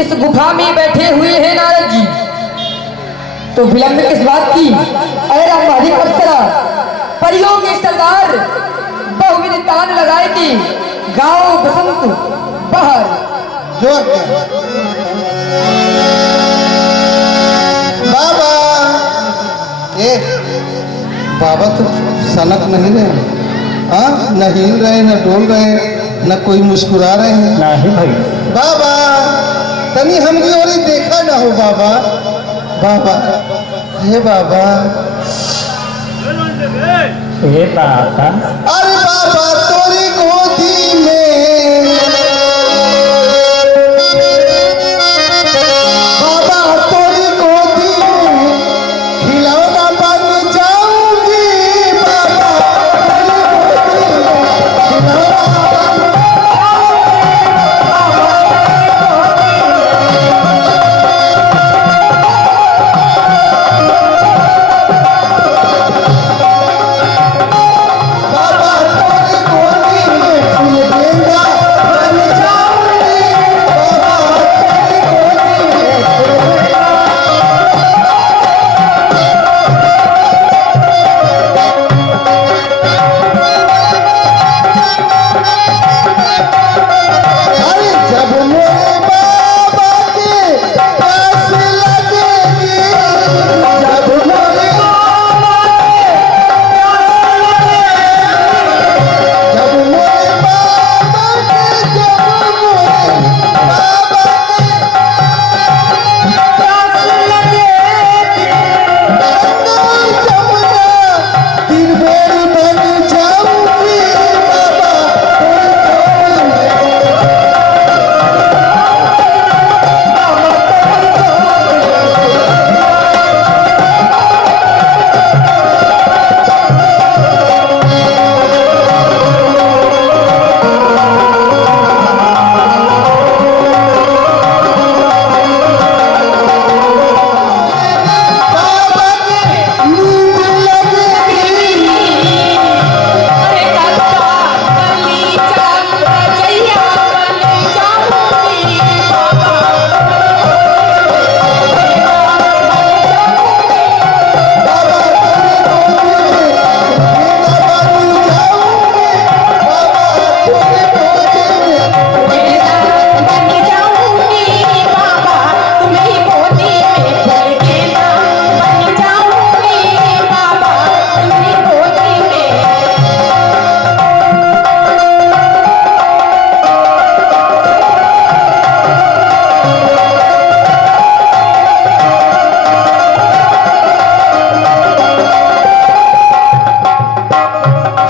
इस गुफा में बैठे हुए हैं नारद जी, तो विलंब किस बात की? अरे हमारी अप्सरा परियों के सरदार बहुविध तान लगाए कि गाँव बसंत बहर जो बाबा ए बाबा तो सनक नहीं रहे, हाँ न हिल रहे न डोल रहे न कोई मुस्कुरा रहे हैं। नहीं भाई बाबा तनी हमकी ओर ही देखा ना हो बाबा। बाबा हे बाबा ये बाबा अरे बाबा तोरी गोदी में बाबा तोरी गोदी में खिलौना बन जाऊंगी। बाबा तोरी गोदी में खिलौना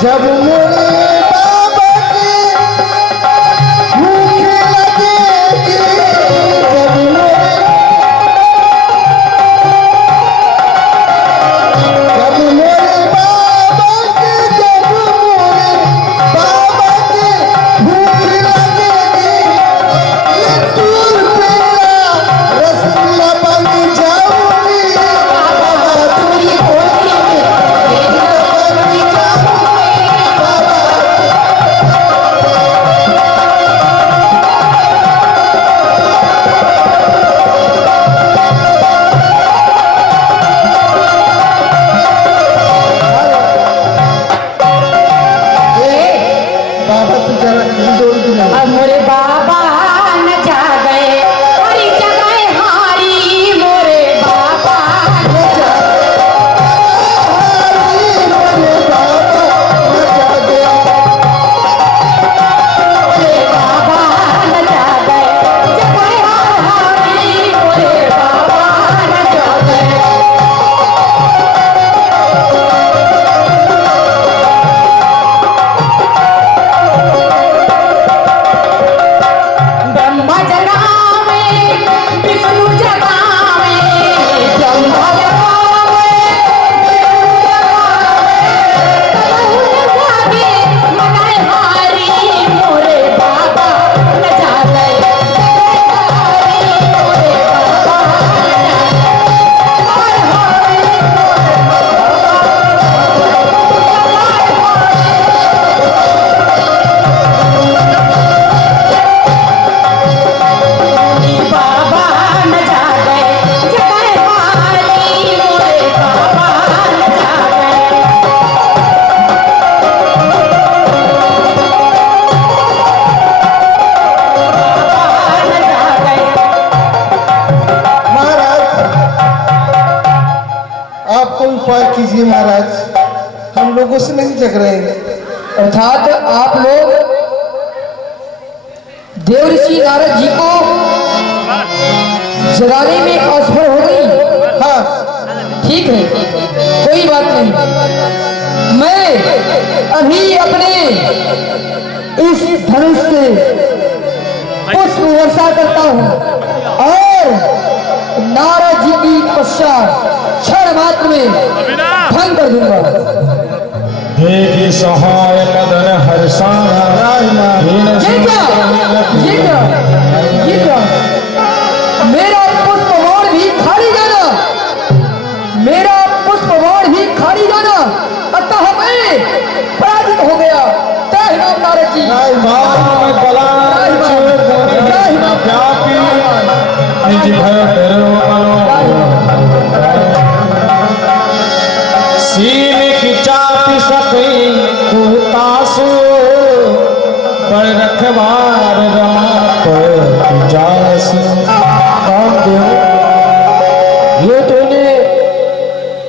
जब मेरे बाबा की भूख लगेगी। जब मेरे बाबा की भूख लगेगी लड्डू पेड़ा रसगुल्ला बन जाऊंगी। बाबा तेरी गोदी में बन जाऊंगी। बाबा नहीं जग रहे हैं? अर्थात आप लोग देव ऋषि नारद जी को जगाने में असफल हो गई। हाँ, ठीक है, कोई बात नहीं। मैं अभी अपने इस धनुष से पुष्प वर्षा करता हूँ और नारद जी की पश्चात क्षण मात्र में भंग कर दूंगा। देवी सहाय मदन हर्षाना ये क्या ये क्या ये क्या, मेरा पुष्प बाण भी खाली जाना, मेरा पुष्प बाण भी खाली जाना, अतः मैं पराजित हो गया। जय राम नारद जी। सीन की चापी सकी कुतासु पर रखवार रमा पर जासु। ये तूने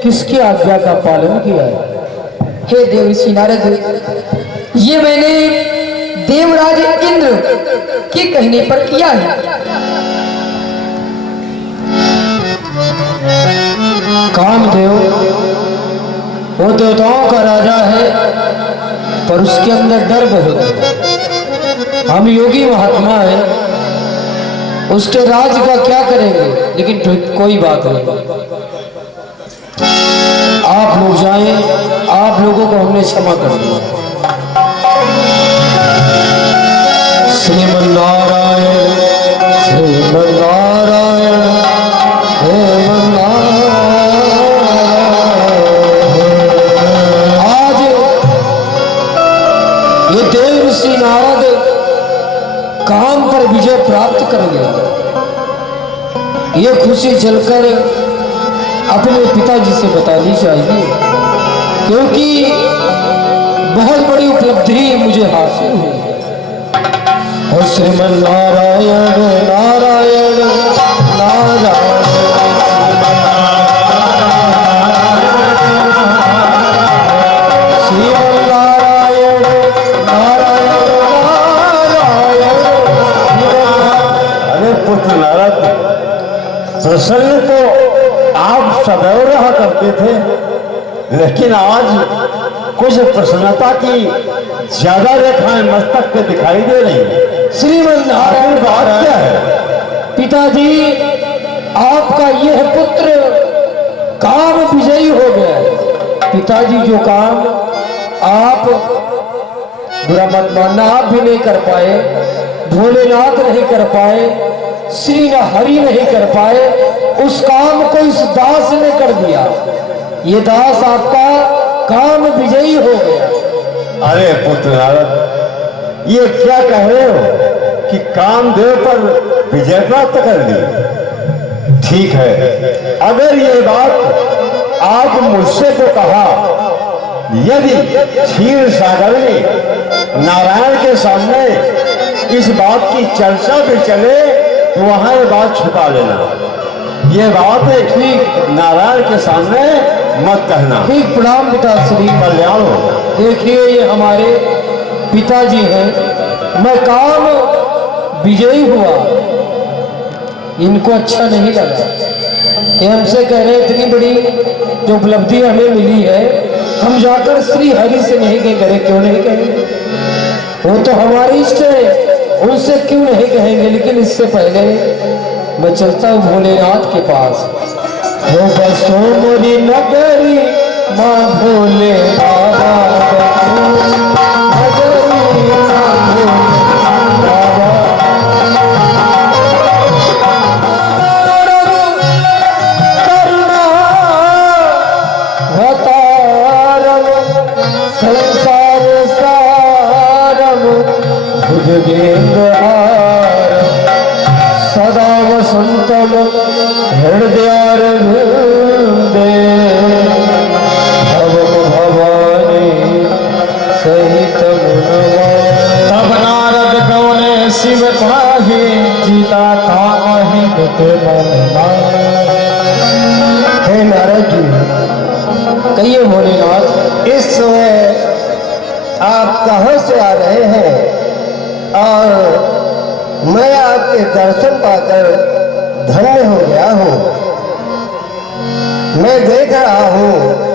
किसकी आज्ञा का पालन किया है? हे देव ऋषि नारद, ये मैंने देवराज इंद्र के कहने पर किया है। कामदेव वो देवताओं का राजा है, पर उसके अंदर डर बहुत है। हम योगी महात्मा है, उसके राज का क्या करेंगे? लेकिन कोई बात नहीं, आप लोग जाएं, आप लोगों को हमने क्षमा कर दिया। श्रीमन्नारायण श्रीमन्नारायण आज ये देव ऋषि नारद काम पर विजय प्राप्त कर गया। ये खुशी चलकर अपने पिताजी से बतानी चाहिए, क्योंकि बहुत बड़ी उपलब्धि मुझे हासिल हुई। और श्रीमन नारायण नारायण नारायण श्रीमन नारायण नारायण नारायण। अरे पुत्र नारद, प्रसन्न तो आप सदैव रहा करते थे, लेकिन आज कुछ प्रसन्नता की ज्यादा रेखाएं मस्तक पे दिखाई दे रही हैं। श्रीमन नारायण बात क्या है? पिताजी, आपका यह पुत्र काम विजयी हो गया। पिताजी, जो काम आप, बुरा मत मानना, आप भी नहीं कर पाए, भोलेनाथ नहीं कर पाए, श्री हरि नहीं कर पाए, उस काम को इस दास ने कर दिया। ये दास आपका काम विजयी हो गया। अरे पुत्र नारद, ये क्या कह रहे हो कि कामदेव पर विजय प्राप्त कर ली? ठीक है, अगर ये बात आप मुझसे तो कहा, यदि क्षीर सागर में नारायण के सामने इस बात की चर्चा भी चले तो वहां ये बात छुपा लेना। ये बात है ठीक नारायण के सामने मत कहना। ठीक, प्रणाम पिताश्री। कल्याण हो। देखिए, ये हमारे पिताजी हैं। मैं काम विजयी हुआ, इनको अच्छा नहीं लगा। ये हमसे कह रहे इतनी बड़ी जो उपलब्धि हमें मिली है, हम जाकर श्री हरि से नहीं कहेंगे। क्यों नहीं कहेंगे? वो तो हमारी इष्ट है, उनसे क्यों नहीं कहेंगे? लेकिन इससे पहले मैं चलता हूँ भोलेनाथ के पास। वो बसो मोरी नगरी माँ भोले बाबा, नगरी माँ भोले बाबा। करुणा भतारम संसार सारम भुजगेन्द्रहारम सदा वसंतम हृदयारविंदे भवम भवानी सहितम नमामि। तब नारद गौने शिव पाहि, जीता कामहि बिते मन माहि। हे नारद जी, कहिए भोलेनाथ। इस समय आप कहाँ से आ रहे हैं और मैं आपके दर्शन पाकर धन्य हो गया हूँ। मैं देख रहा हूँ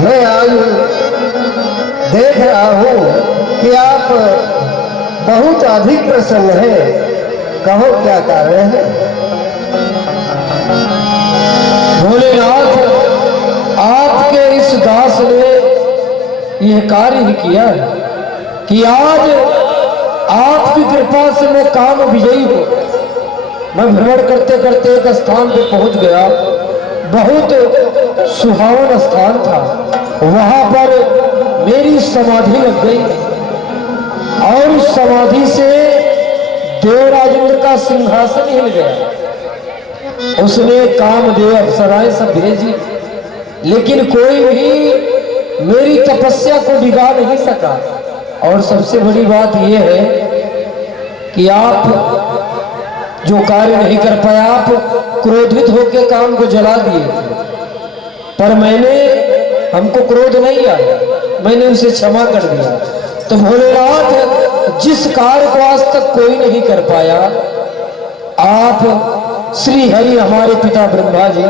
मैं आज देख रहा हूँ कि आप बहुत अधिक प्रसन्न हैं। कहो क्या कारण है? भोलेनाथ, आपके इस दास ने यह कार्य ही किया है कि आज आपकी कृपा से मैं काम विजयी हूँ। मैं भ्रमण करते करते एक स्थान पे पहुंच गया। बहुत सुहावन स्थान था। वहां पर मेरी समाधि लग गई और उस समाधि से देवराजेंद्र का सिंहासन हिल गया। उसने कामदेव अप्सराएं सब भेजी, लेकिन कोई भी मेरी तपस्या को बिगाड़ नहीं सका। और सबसे बड़ी बात यह है कि आप जो कार्य नहीं कर पाया, आप क्रोधित होकर काम को जला दिए थे, पर हमको क्रोध नहीं आया, मैंने उसे क्षमा कर दिया। तो भोलेनाथ, जिस कार्य को आज तक कोई नहीं कर पाया, आप श्री हरि हमारे पिता ब्रह्मा जी,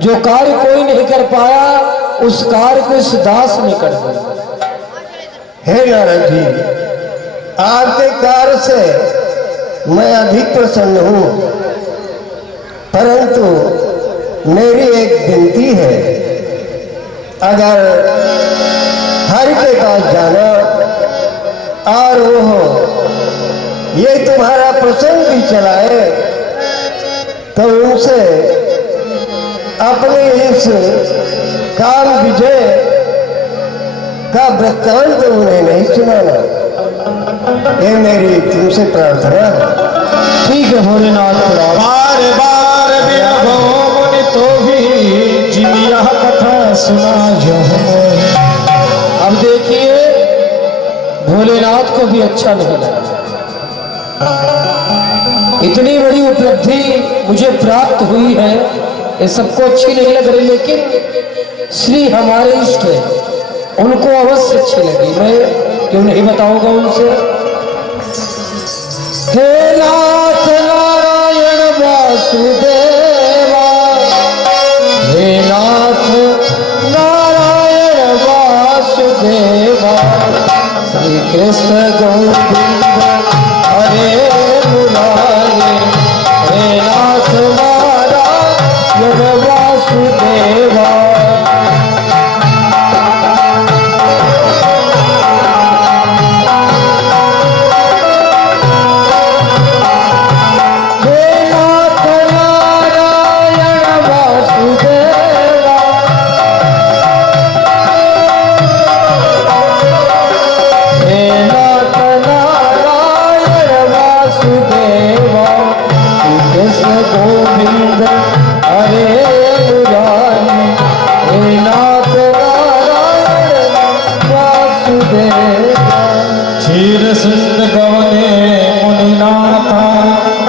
जो कार्य कोई नहीं कर पाया उस कार्य को इस दास ने कर दिया। हे नारद जी, आपके कार्य से मैं अधिक प्रसन्न हूँ, परंतु मेरी एक विनती है। अगर हरि के पास जाना और वो ये तुम्हारा प्रसंग भी चलाए, तो उनसे अपने इस काम विजय का वृत्तांत उन्हें नहीं सुनाना। ये मेरी तुमसे प्रार्थना है। ठीक है भोलेनाथ, बार बार विरहो मुनि तो भी जिमिया कथा सुना जो। अब देखिए, भोलेनाथ को भी अच्छा नहीं लगा। इतनी बड़ी उपलब्धि मुझे प्राप्त हुई है, ये सबको अच्छी नहीं लग रही, लेकिन श्री हमारे इष्ट है, उनको अवश्य अच्छी लगी। मैं क्यों नहीं बताऊंगा उनसे। हे नाथ नारायण वासुदेवा, हे नाथ नारायण वासुदेवा, श्री कृष्ण गोविंद हरे मुरारे, हे नाथ नारायण वासुदेवा। क्षीर सिंध गवने मुनिनाथा,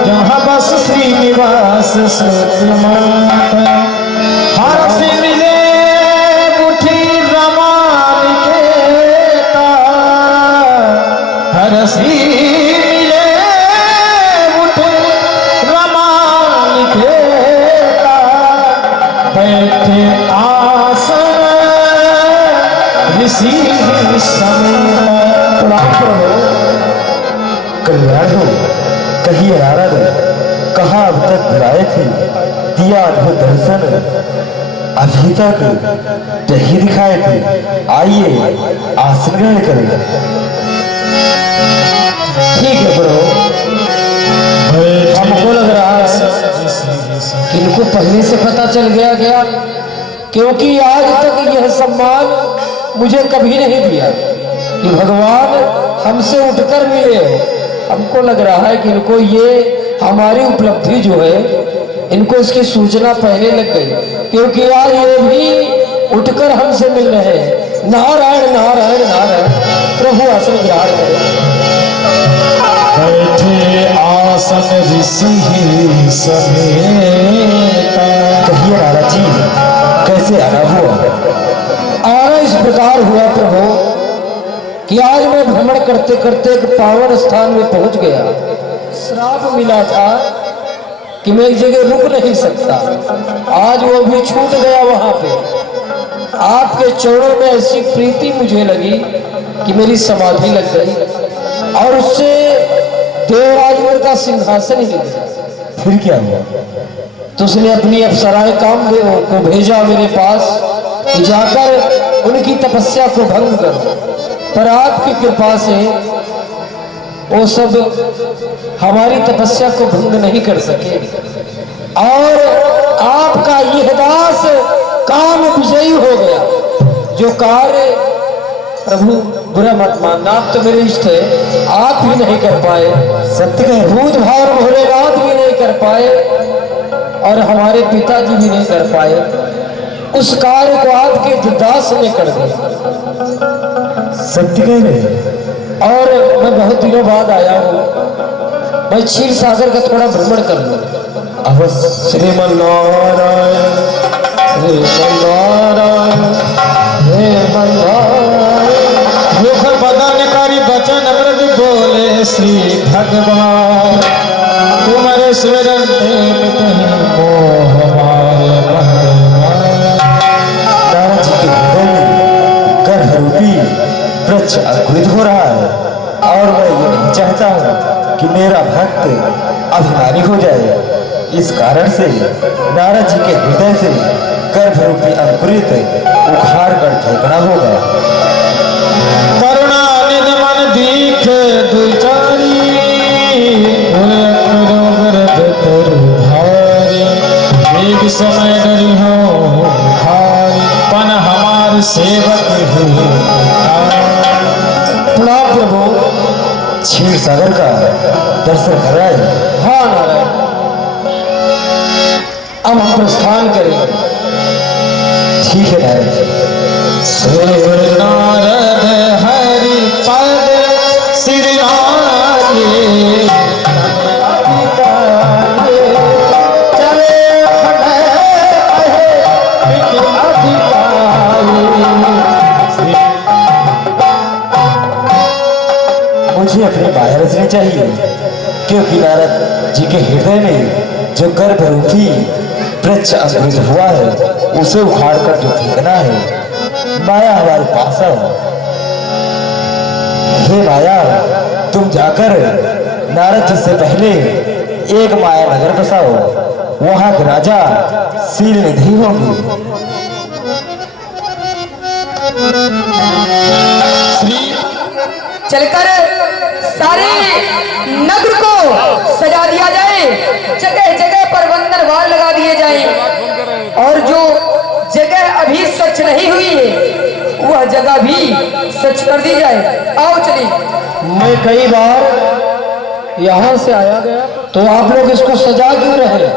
जहाँ बस श्रीनिवास श्रुतिनाथ। हर्ष मिले मुठी रमा निकेता, हर्ष मिले मुठी रमा निकेता। बैठे आसन ऋषि समेत। प्रणाम प्रभु, कल्याण हो, कहिए नारद, कहाँ अब तक बुलाए थे, दिया अद्भुत दर्शन, अभी तक नहीं दिखाए थे। आइए आसन ग्रहण करें। ठीक है प्रभु, हमको लग रहा है कि इनको पहले से पता चल गया, क्योंकि आज तक यह सम्मान मुझे कभी नहीं दिया कि भगवान हमसे उठकर मिले हो। हमको लग रहा है कि इनको ये हमारी उपलब्धि जो है, इनको इसकी सूचना पहले लग गई, क्योंकि आज ये भी उठकर हमसे मिल रहे हैं। नारायण नारायण नारायण। प्रभु आसन ग्रहण करें। बैठे आसन ऋषि समेता। कहिए नारद जी, कैसे आना हुआ? आना इस प्रकार हुआ प्रभु कि आज मैं भ्रमण करते करते एक पावन स्थान में पहुंच गया। श्राप मिला था कि मैं एक जगह रुक नहीं सकता, आज वो भी छूट गया। वहां पे आपके चरणों में ऐसी प्रीति मुझे लगी कि मेरी समाधि लग गई, और उससे देवराज का सिंहासन ही गिर गया। फिर क्या हुआ? तो उसने अपनी अप्सराएं कामदेव को भेजा मेरे पास कि जाकर उनकी तपस्या को भंग करो, पर आपकी कृपा से वो सब हमारी तपस्या को भंग नहीं कर सके, और आपका यह दास काम विजयी हो गया। जो कार्य प्रभु बुरा मत मानना, आप तो मेरे इष्ट है, आप भी नहीं कर पाए। सत्य कह भूत भाव भोलेनाथ भी नहीं कर पाए, और हमारे पिताजी भी नहीं कर पाए। उस कार्य को आपके दास ने कर दिया। सत्य कह रहे। और मैं बहुत दिनों बाद आया हूँ, मैं क्षीर सागर का थोड़ा भ्रमण कर लूँ। अवश्य। श्रीमन नारायण श्रीमन नारायण श्रीमन नारायण। मुख बदन करी बचन मृदु बोले श्री भगवान। तुम्हारे स्मरण मोह मारे भगवान। नारद जी के हृदय में गर्भरूपी वृक्ष अंकुरित हो रहा है, और मैं ये नहीं चाहता हूँ कि मेरा भक्त अभिमानी हो जाए। इस कारण से नारद जी के हृदय से गर्भरूपी अंकुरित उखाड़ कर फेंकना होगा। करुणा निधि मन दीखे दुचारी। एक समय डरी हो भारी, पन हमार सेवक हो। प्रणाम प्रभु। क्षीर सागर का दर्शन कर रहा है। हाँ नारायण, अब हम प्रस्थान करेंगे। ठीक है नारद जी। श्री नारद हरि पद श्री नारी। मुझे अपनी माया रचनी चाहिए, क्योंकि नारद जी के हृदय में जो गर्भरूपी वृक्ष अंकुरित हुआ है, उसे उखाड़ कर जो फेंकना है, माया हमारे पास है। हे माया, तुम जाकर नारद जी से पहले एक माया नगर बसाओ, वहां के राजा शील निधि होंगे। चलकर सारे नगर को सजा दिया जाए, जगह जगह पर बंधनवार लगा दिए जाए, और जो जगह अभी स्वच्छ नहीं हुई है वह जगह भी स्वच्छ कर दी जाए। आओ चलिए। मैं कई बार यहाँ से आया गया, तो आप लोग इसको सजा क्यों रहे?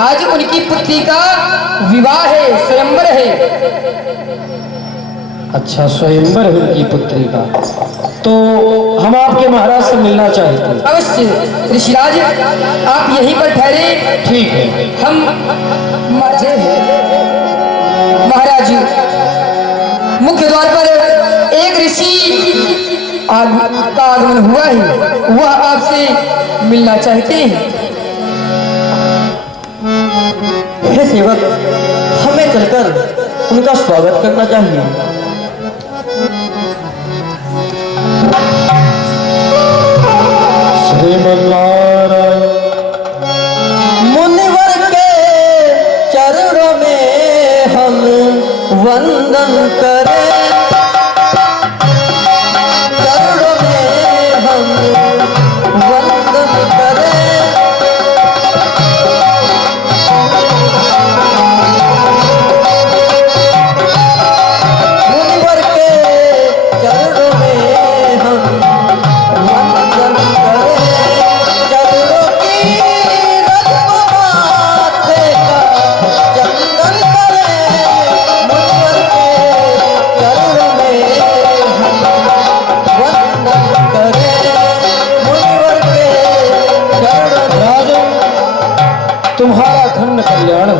आज उनकी पुत्री का विवाह है, स्वयंवर है। अच्छा, स्वयंवर है उनकी पुत्री का, तो हम आपके महाराज से मिलना चाहते हैं। अवश्य ऋषिराज, आप यहीं पर ठहरे। ठीक है। हम महाराज जी मुख्य द्वार पर एक ऋषि का आगमन हुआ है, वह आपसे मिलना चाहते हैं। हे सेवक, हमें चलकर उनका स्वागत करना चाहिए। श्रीमन नारायण वंदन करे चरणों में हम वंदन करे मुनिवर के चरणों में हम वंदन करे चरणों की रत्न माथे का चंदन करे मुनिवर के चरणों में हम वंदन करे मुनिवर के चरणों में राजन, तुम्हारा अखंड कल्याण हो।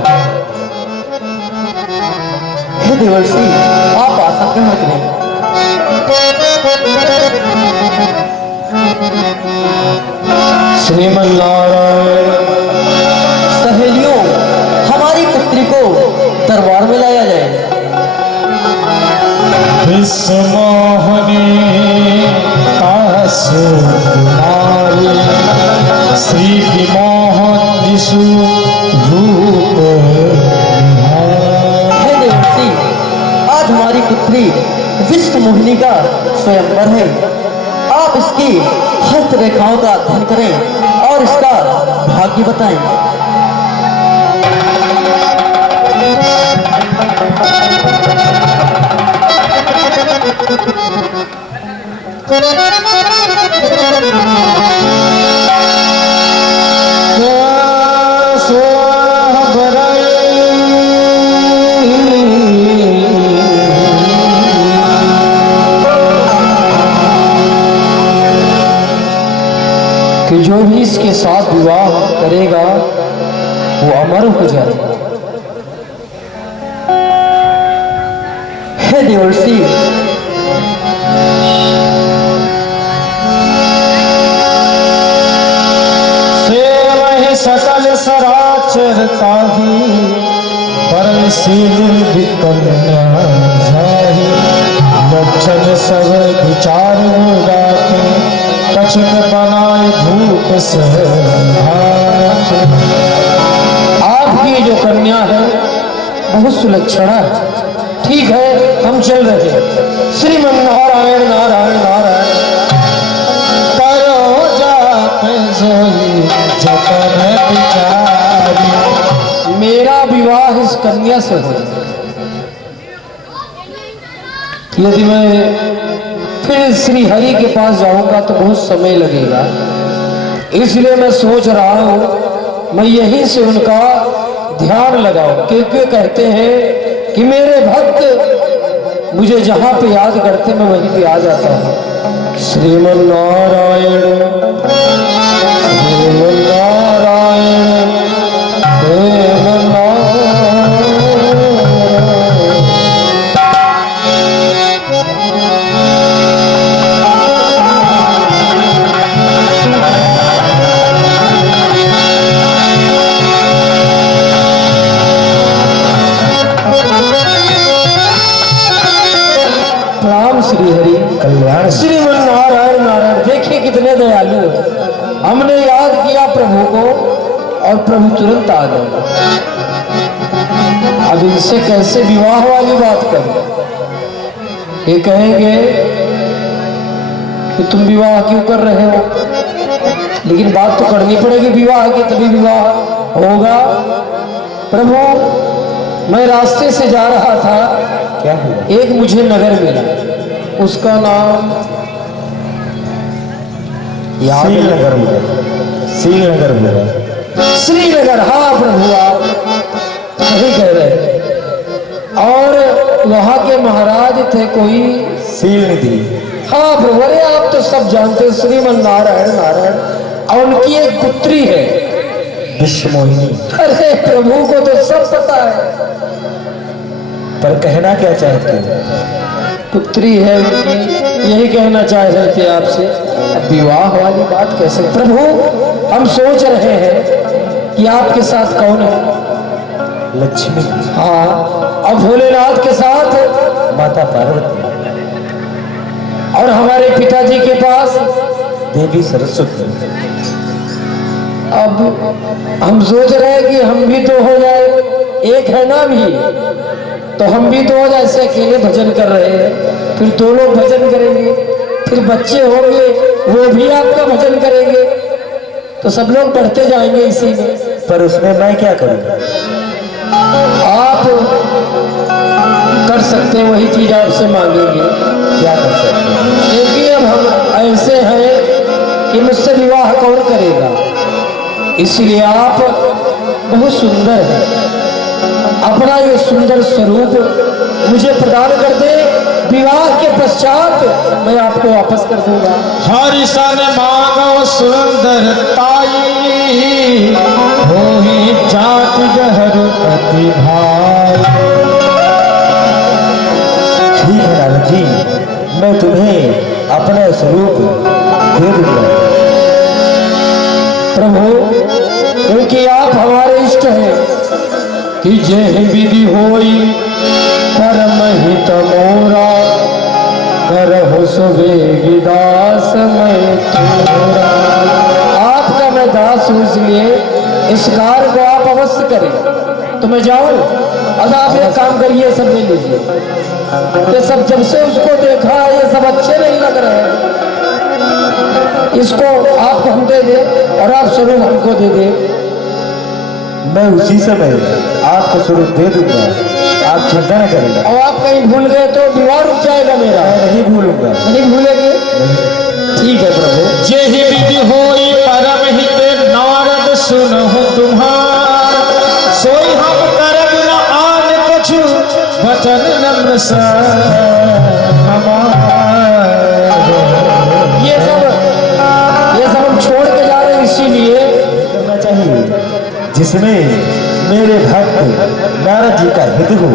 हे देवर्षि आप आसन ग्रहण करें। श्रीमन नारायण। सहेलियों, हमारी पुत्री को दरबार में लाया जाए। विश्वमोहनी कासु कुमारी श्री विमोहन दिशु रूप निहार। हे देवर्षि, आज हमारी पुत्री विश्व मोहिनी का स्वयंवर है। आप इसकी हस्त रेखाओं का अध्ययन करें और इसका भाग्य बताएं। कि जो भी इसके साथ विवाह करेगा वो अमर हो जाएगा। हे देवर्षि, सेवहि सकल सराचर ताहि परमशील विकन्या जाहि लक्षण सब विचार राखे कछुक बनाए धूप संहार। आपकी जो कन्या है बहुत सुलक्षणा है। ठीक है, हम चल रहे हैं। श्रीमन नारायण नारायण नारायण। करो जात जोई जतन विचारी। मेरा विवाह इस कन्या से हो जाए। यदि मैं फिर श्री हरि के पास जाऊंगा तो बहुत समय लगेगा, इसलिए मैं सोच रहा हूं मैं यहीं से उनका ध्यान लगाऊं, क्योंकि कहते हैं कि मेरे भक्त मुझे जहां पे याद करते मैं वहीं पे आ जाता हूं। श्रीमन नारायण श्रीमन नारायण श्रीमन नारायण। प्रणाम श्री हरि कल्याण। श्रीमन नारायण नारायण। देखिए कितने दयालु हैं। हमने याद किया प्रभु को और प्रभु तुरंत आ गए। अब इनसे कैसे विवाह वाली बात करें? ये कहेंगे कि तुम विवाह क्यों कर रहे हो, लेकिन बात तो करनी पड़ेगी विवाह की, तभी विवाह होगा। प्रभु, मैं रास्ते से जा रहा था, क्या हुआ? एक मुझे नगर मिला, उसका नाम याद नहीं। श्रीनगर में। श्रीनगर में। श्रीनगर। हाँ प्रभु, आप सही कह रहे हैं। और वहाँ के महाराज थे कोई श्रीनिधि। हाँ प्रभु, अरे आप तो सब जानते हैं। श्रीमन नारायण नारायण। और उनकी एक पुत्री है विश्वमोहिनी। अरे प्रभु को तो सब पता है। पर कहना क्या चाहते हो? पुत्री है उनकी, यही कहना चाह रहे थे आपसे। अब विवाह वाली बात कैसे? प्रभु, हम सोच रहे हैं कि आपके साथ कौन है? लक्ष्मी। हाँ, और भोलेनाथ के साथ माता पार्वती। और हमारे पिताजी के पास देवी सरस्वती। अब हम सोच रहे हैं कि हम भी तो हो जाए, एक है ना भी। तो हम भी तो आज ऐसे अकेले भजन कर रहे हैं, फिर दो लोग भजन करेंगे, फिर बच्चे होंगे वो भी आपका भजन करेंगे, तो सब लोग बढ़ते जाएंगे इसी में। पर उसमें मैं क्या करूं? आप कर सकते हैं वही चीज आपसे मांगेंगे। क्या कर सकते हैं? देखिए अब हम ऐसे हैं कि मुझसे विवाह कौन करेगा, इसलिए आप बहुत सुंदर हैं, अपना ये सुंदर स्वरूप मुझे प्रदान कर दे, विवाह के पश्चात मैं आपको वापस कर दूंगा। हरि सन मांगो सुंदरताई, हो ही जात जहर पति भाई। ठीक है नारद जी, मैं तुम्हें अपना स्वरूप दे दूंगा। प्रभु, क्योंकि आप हमारे इष्ट हैं कि जय विधि होई परम हित मोरा, करहु सुबेगी दास मैं तोरा। आपका मैं दास हूँ, इसलिए इस कार्य को आप अवश्य करें। तो मैं जाऊं? अब आप एक काम करिए, सब ले लीजिए। ये सब जब से उसको देखा ये सब अच्छे नहीं लग रहे हैं, इसको आप हम दे दे और आप स्वरूप हमको दे दे। मैं उसी समय आपको स्वरूप दे दूंगा, आप चिंता न करेंगे। और आप कहीं भूल गए तो विवाह रुक जाएगा मेरा। मैं नहीं भूलूंगा। नहीं भूलेंगे? ठीक है प्रभु। जेहि विधि होई परम हित नारद सुनहु तुम्हार, सोई हम करब न आन कछु वचन नम्र ये सब हम छोड़ के जा रहे हैं, इसीलिए करना चाहिए जिसमें मेरे भक्त नारद जी का हित हो।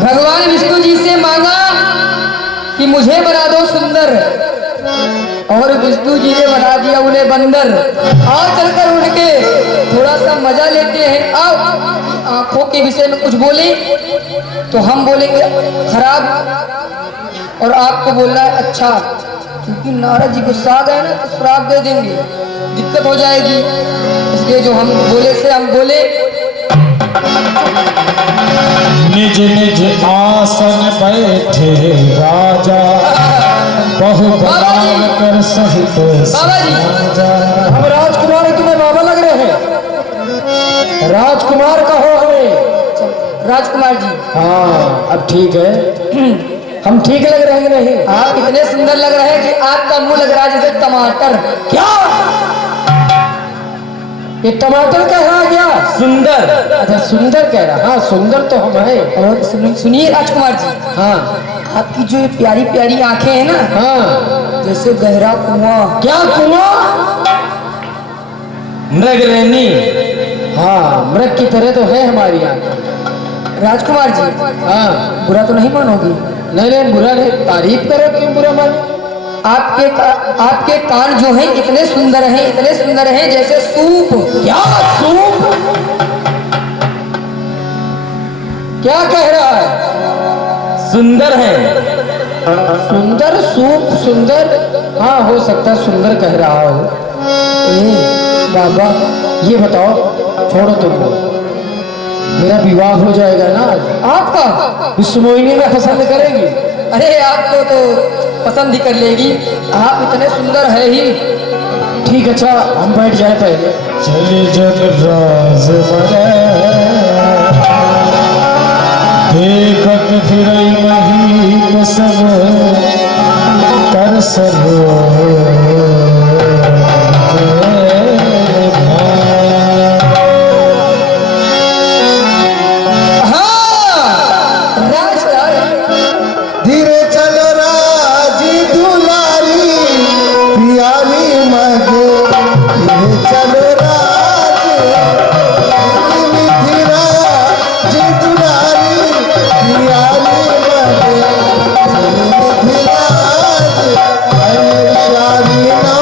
भगवान विष्णु जी से मांगा कि मुझे बना दो सुंदर, और विष्णु जी ने बना दिया उन्हें बंदर। आओ चलकर उनके थोड़ा सा मजा लेते हैं। आओ, आंखों के विषय में कुछ बोले तो हम बोलेंगे खराब, और आपको बोलना है अच्छा, क्योंकि नारद जी गुस्सा आ गए ना तो श्राप दे देंगे, दिक्कत हो जाएगी। इसलिए जो हम बोले से हम बोले। निज निज आसन बैठे राजा, बहु बलाल कर सहित बाबा जी, हम राजकुमार हैं, तुम्हें बाबा लग रहे हैं? राजकुमार कहो हमें। राजकुमार जी, हाँ अब ठीक है। हम ठीक लग रहे हैं कि नहीं? आप इतने सुंदर लग रहे हैं कि आपका मुंह लग रहा है जैसे टमाटर। क्या ये टमाटर कह रहा है क्या? सुंदर। अच्छा सुंदर कह रहा, हाँ सुंदर तो हम हैं। और सुनिए राजकुमार जी, हाँ आपकी जो ये प्यारी प्यारी आंखें हैं ना, हाँ। जैसे गहरा कुआं। क्या कुआं? मृगरेनी। हाँ मृग की तरह तो है हमारी आंखें। राजकुमार जी, हाँ बुरा तो नहीं मानोगी? नहीं नहीं बुरा नहीं, तारीफ करो, क्यों बुरा मानो? आपके कान जो हैं इतने सुंदर हैं, इतने सुंदर हैं जैसे सूप। क्या सूप? क्या कह रहा है? सुंदर है। सुंदर सूप सुंदर, हाँ हो सकता है सुंदर कह रहा हो। ए बाबा ये बताओ, छोड़ो तुमको, मेरा विवाह हो जाएगा ना आज? आपका विष्णुमोहिनी में पसंद करेगी? अरे आपको तो पसंद ही कर लेगी, आप इतने सुंदर है ही। ठीक, अच्छा हम बैठ जाए पहले। चले जन राज देखत फिर मही सब कर सब धीरे चलो राजी दुलारी प्यारी मगे, धीरे चलो राजी धीरा जी दुलारी प्यारी मगे, धीरा प्यारी ना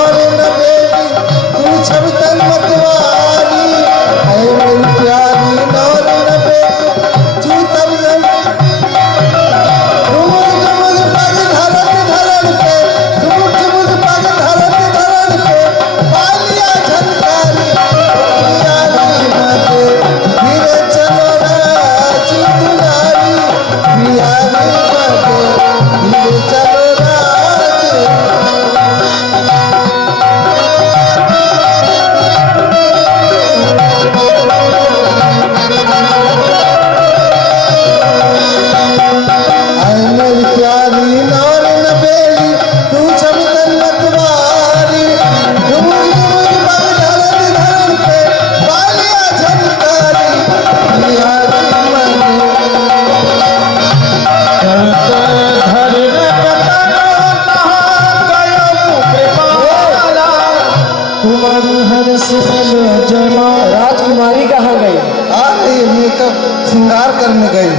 तुम्हारी हरस में जमा। राजकुमारी कहाँ गई? आ रही मेकअप श्रृंगार करने गई।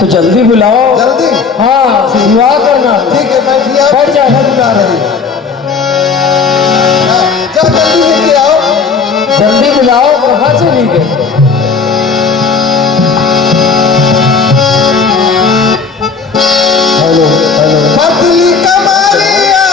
तो जल्दी बुलाओ। जल्दी? हाँ, विवाह करना। ठीक है, बैठिए आप। बैठ जाओ। बुला रही है। हाँ, जाओ जल्दी लेके आओ। जल्दी बुलाओ। कहाँ चली गई? Hello hello. पतली कमरिया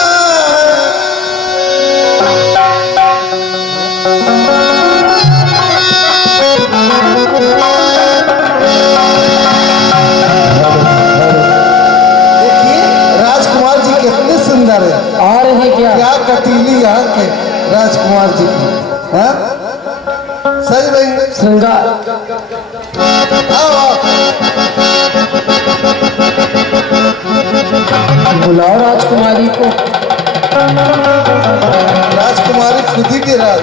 देखिए राजकुमार जी कितने सुंदर है। आ रही क्या? क्या कटीली यहाँ के राजकुमार जी की। हाँ सच भाई। श्रृंगार। आओ आओ। बुलाओ राजकुमारी को। राजकुमारी खुद ही गिरा है।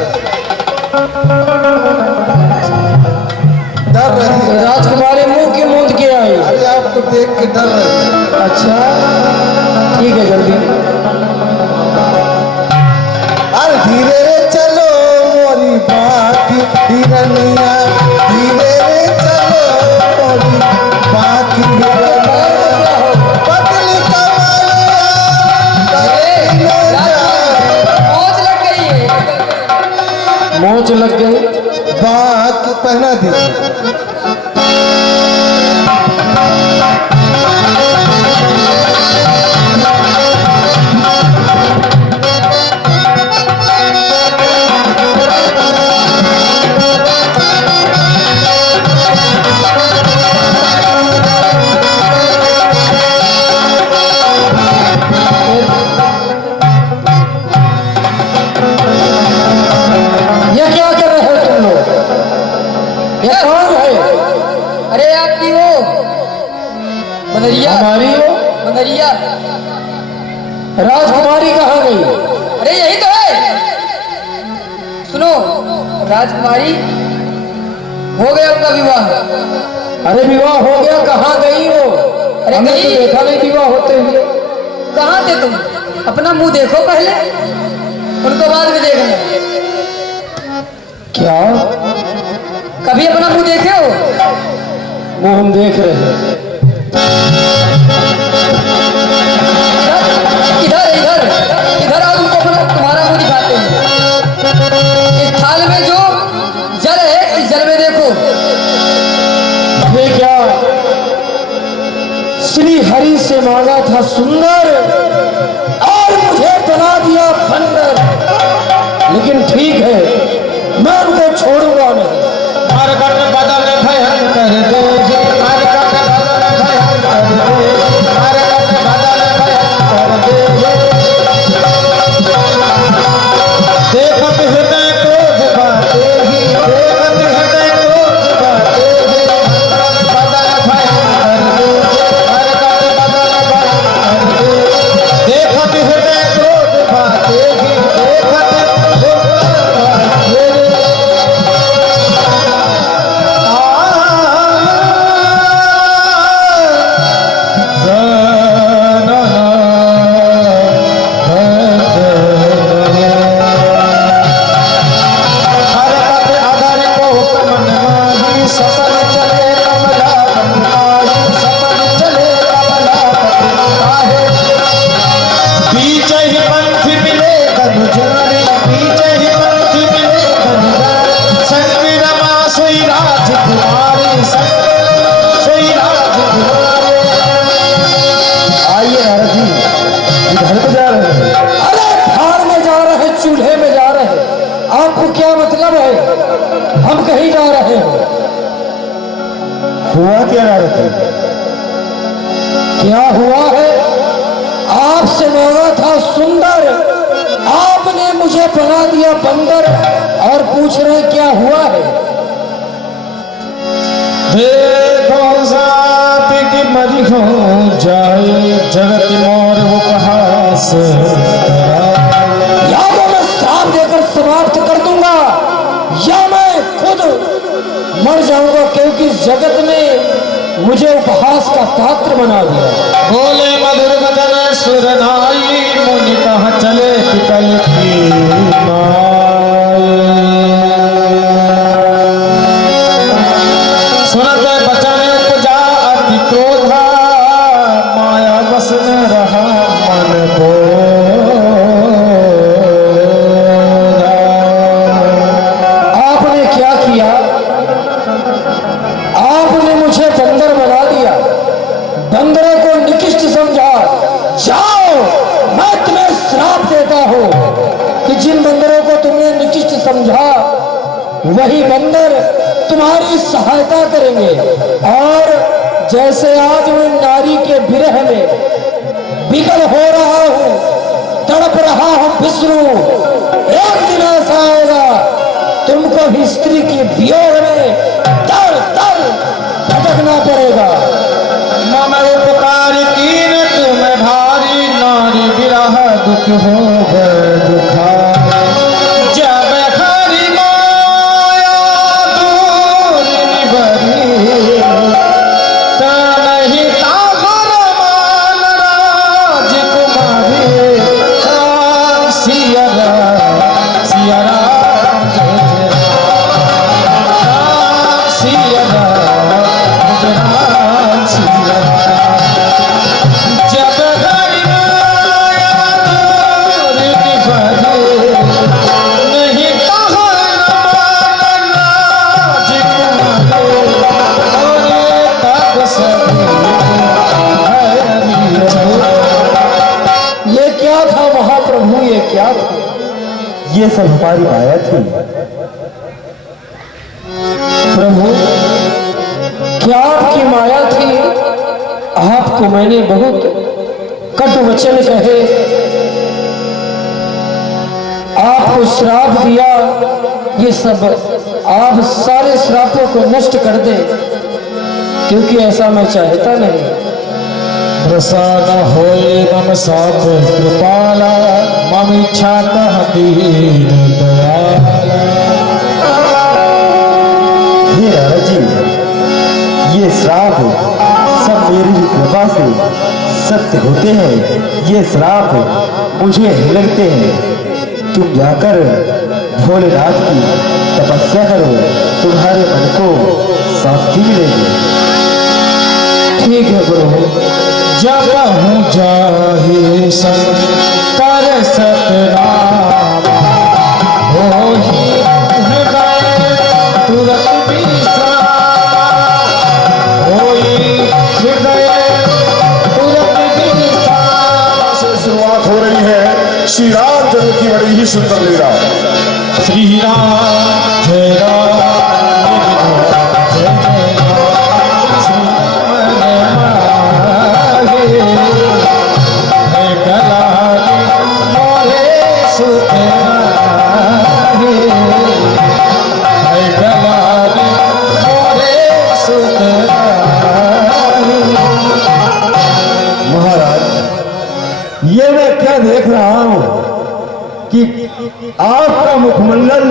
डर रही है। राजकुमारी मुंह की मूंद के आई। अरे आपको देख के डर रही है। अच्छा, ठीक है, जल्दी। अरे धीरे रे चलो मोरी बाकी हिरनिया, धीरे रे चलो मोरी बाकी हिरनिया, पतली कमरिया कहीं न जाए। मौज लग गई है। मोच लग गई। बात पहना दीजिए। ये क्या कर रहे हो तुम लोग? ये कौन है? अरे आपकी वो बनरिया। हमारी हो? बनरिया। राजकुमारी कहाँ गई? अरे यही तो है। सुनो, राजकुमारी हो गया उनका विवाह। अरे विवाह हो गया, कहाँ गई हो? अरे हमने तो गई। देखा नहीं विवाह होते हुए। कहाँ थे तुम? अपना मुंह देखो पहले, उनको बाद में देखना। क्या? कभी अपना मुंह देखे हो? वो हम देख रहे हैं। इधर इधर इधर आओ, तुमको अपना तुम्हारा मुंह दिखाते हैं। इस थाल में जो जल है, इस जल में देखो। ये क्या? श्री हरि से मांगा था सुंदर और मुझे बना दिया बंदर। लेकिन ठीक है, मैं उनको छोड़ूंगा नहीं। मरकट बदल भयंकर देहि, मरकट बदल भयंकर देहि, मरकट बदल भयंकर देहि। देखत हृदय क्रोध बातेहि, देखत हृदय क्रोध बातेहि। मरकट बदल भयंकर देहि, मरकट बदल भयंकर देहि। देखत हृदय क्रोध बातेहि, देखत हृदय बातेहि। आइए नारद जी, इधर को जा रहे हैं। अरे भाड़ में जा रहे, चूल्हे में जा रहे, आपको क्या मतलब है? हम कहीं जा रहे हैं। हुआ क्या नारद जी? क्या हुआ है? आपसे मांगा था सुंदर, आपने मुझे बना दिया बंदर और पूछ रहे क्या हुआ है? देखो जात की मरी हो जाए, जगत मोर उपहास। या तो मैं श्राप देकर समाप्त कर दूंगा या मैं खुद मर जाऊंगा, क्योंकि जगत में मुझे उपहास का पात्र बना दिया। बोले मधुर बदन सुरनाई, मुनि कहाँ चले पितल की माई। सुनत बचन उपजा अति क्रोधा, माया बस न रहा मन को। आपने क्या किया? आपने मुझे बंदर बना दिया, बंदरों को निकृष्ट समझा। जाओ, मैं तुम्हें श्राप देता हूं कि जिन बंदरों को तुमने निकृष्ट समझा वही बंदर तुम्हारी सहायता करेंगे। और जैसे आज मैं नारी के विरह में विकल हो रहा हूं, तड़प रहा हूं विष्णु, एक दिन ऐसा आएगा तुमको भी स्त्री के वियोग में दर दर भटकना पड़ेगा। मम उपकार कीन तुम्हें भारी, नारी विरह दुख हो गए दुखा। जब खरी माया दूर निबरी, तनहि ताहर मान राजकुमारी। सिया राम, सिया राम, जय जय राम। सिया राम, जय राम, सिया राम। जब घड़ी माया दूर निबरी, नहीं ताहर मान राजकुमारी। और तब सभी हरि ये क्या था महाप्रभु, ये क्या था? ये सब हमारी माया थी। प्रभु, क्या आपकी माया थी? आपको मैंने बहुत कटु वचन कहे, आपको श्राप दिया। ये सब आप सारे श्रापों को नष्ट कर दे, क्योंकि ऐसा मैं चाहता नहीं। प्रसाद होए मम साथ कृपाला, मम इच्छा कह दीन दयाला। हे राजा जी, ये श्राप सब मेरी ही कृपा से सत्य होते हैं। ये श्राप मुझे लगते हैं। तुम जाकर भोलेनाथ की तपस्या करो, तुम्हारे मन को शांति मिलेगी। ठीक है प्रभु। जब हूँ जाहि शंकर सतनाम, होहि हृदय तुरत विश्राम। होहि हृदय तुरत विश्राम। से शुरुआत हो रही है श्री रामचंद्र की बड़ी ही सुंदर लीला। श्री राम जय राम, जय जय राम। श्री राम माहे, है कलाली मोरे सुत राहे। है कलाली मोरे सुत राहे। महाराज, ये मैं क्या देख रहा हूं कि आपका मुखमंडल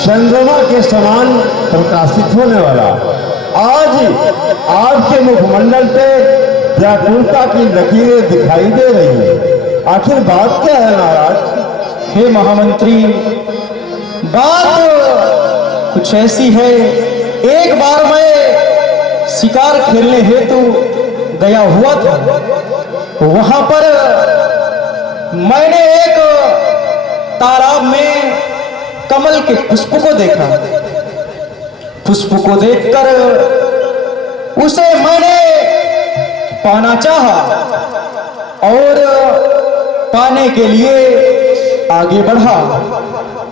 चंद्रमा के समान प्रकाशित होने वाला। आज आपके मुखमंडल पे व्याकुलता की लकीरें दिखाई दे रही हैं। आखिर बात क्या है महाराज? हे महामंत्री, बात कुछ ऐसी है। एक बार मैं शिकार खेलने हेतु गया हुआ था। वहां पर मैंने एक तालाब में कमल के पुष्प को देखा। पुष्प को देखकर उसे मैंने पाना चाहा और पाने के लिए आगे बढ़ा।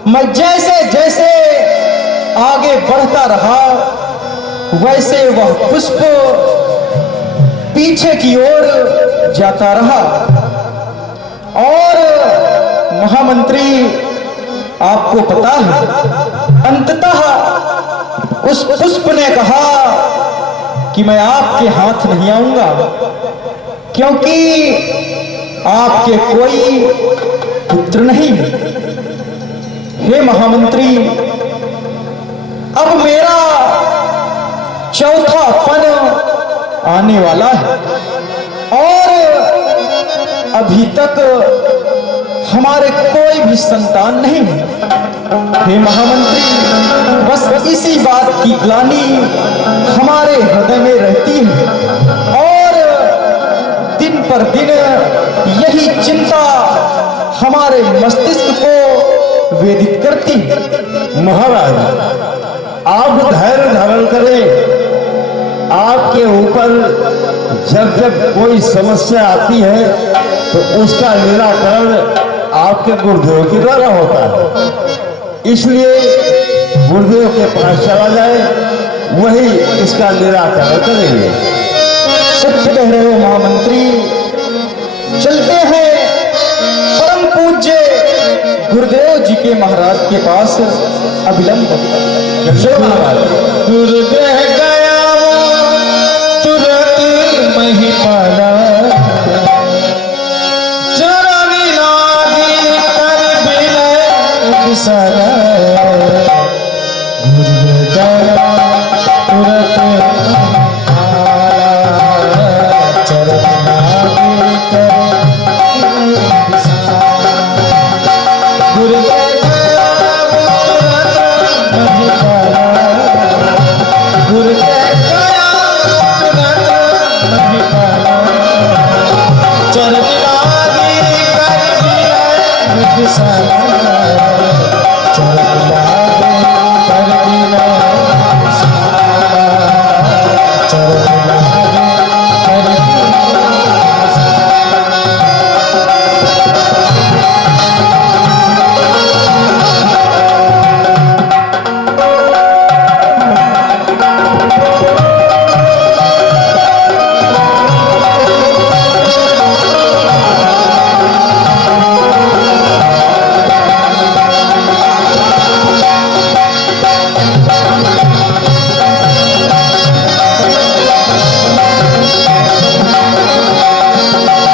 मैं जैसे जैसे आगे बढ़ता रहा, वैसे वह पुष्प पीछे की ओर जाता रहा। और महामंत्री, आपको पता है, अंततः उस पुष्प ने कहा कि मैं आपके हाथ नहीं आऊंगा, क्योंकि आपके कोई पुत्र नहीं। हे महामंत्री, अब मेरा चौथा पन आने वाला है और अभी तक हमारे कोई भी संतान नहीं है। हे महामंत्री, बस इसी बात की ग्लानि हमारे हृदय में रहती है और दिन पर दिन यही चिंता हमारे मस्तिष्क को वेदित करती है। महाराज, आप धैर्य धारण करें। आपके ऊपर जब जब कोई समस्या आती है तो उसका निराकरण आपके गुरुदेव के द्वारा होता है, इसलिए गुरुदेव के पास चला जाए, वही इसका निराकरण करेंगे। सत्य कह रहे हो महामंत्री, चलते हैं परम पूज्य गुरुदेव जी के महाराज के पास अविलंब। चलो महाराज। गुरुदेव गया तुरंत महिपाला, चरणी लागी कर बिनय बिसरा। गुरुदेव गया तुरंत महिपाला, चरणी लागी कर बिनय बिसरा। गुरुदेव गया तुरंत महिपाला, गुरुदेव गया तुरंत महिपाला, चरणी लागी कर बिनय बिसरा।